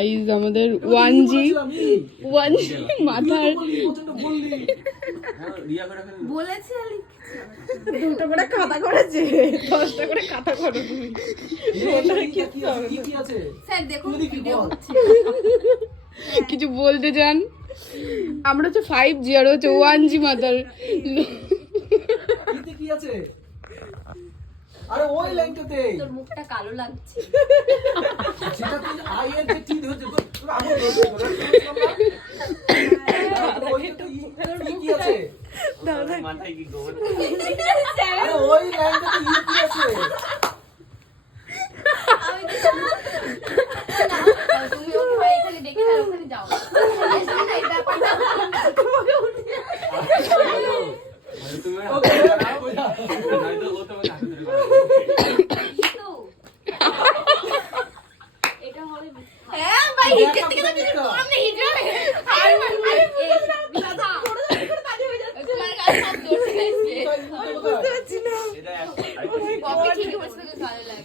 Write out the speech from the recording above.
Guys আমাদের 1G মাথার বলেছি আর দুটো করে খাতা করেছে 10টা করে খাতা করো তুমি স্যার দেখুন ভিডিও হচ্ছে কিছু বলতে চান? আমরা হচ্ছে 5G আর হচ্ছে 1G মাথার কি আছে? আরে ওই লাইনটাতে তোর মুখটা কালো লাগছে যেটা তুই আই এর যে টি ধরছে তোর আগে কি আছে? মাথায় কি গোবর আরে ওই লাইনটাতে কি আছে? আমি তো তুমি ওকে এখানে দেখে আর ওখানে যাও এই ব্যাপারটা তুমি ওকে নয়তো ও তোমাকে হাতে ধরে বলে তো এটা হবে হ্যাঁ ভাই হিট থেকে তো কিছু কম নেই হিট আর বিধা তোমার কাছে সব দৌড়ে গেছে এটা কপি ঠিক বলছে তো ভালো লাগে